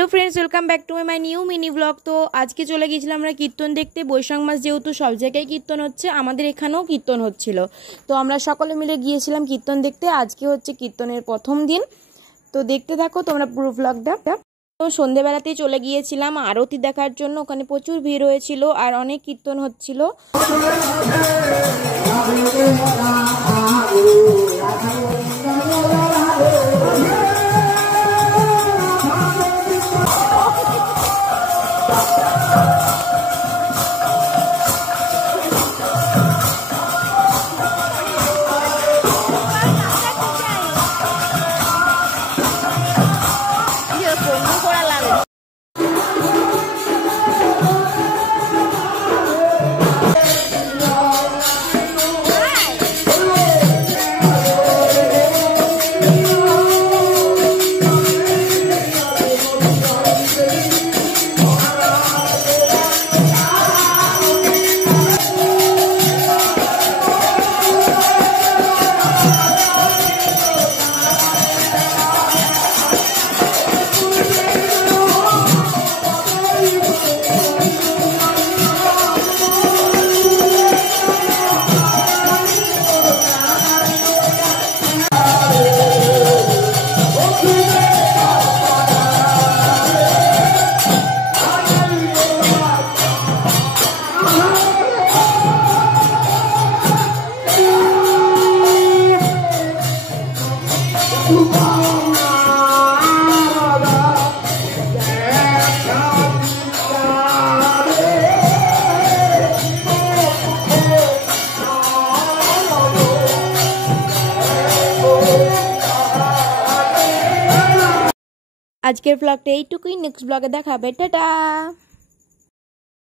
Hello friends, welcome back to my new mini vlog. তো আজকে চলে গিয়েছিলাম আমরা কীর্তন দেখতে। বৈশাখ মাস যেহেতু সব জায়গায় কীর্তন হচ্ছে, আমাদের এখানেও কীর্তন হচ্ছিল। তো আমরা সকলে মিলে গিয়েছিলাম কীর্তন দেখতে। আজকে হচ্ছে কীর্তনের প্রথম দিন। তো দেখতে থাকো তোমরা পুরো ব্লগটা। তো সন্ধেবেলাতেই চলে গিয়েছিলাম আরতি দেখার জন্য। ওখানে প্রচুর ভিড় হয়েছিল আর অনেক কীর্তন হচ্ছিল। আজকের ব্লগটা এইটুকুই। নেক্সট ব্লগে দেখা হবে। টাটা।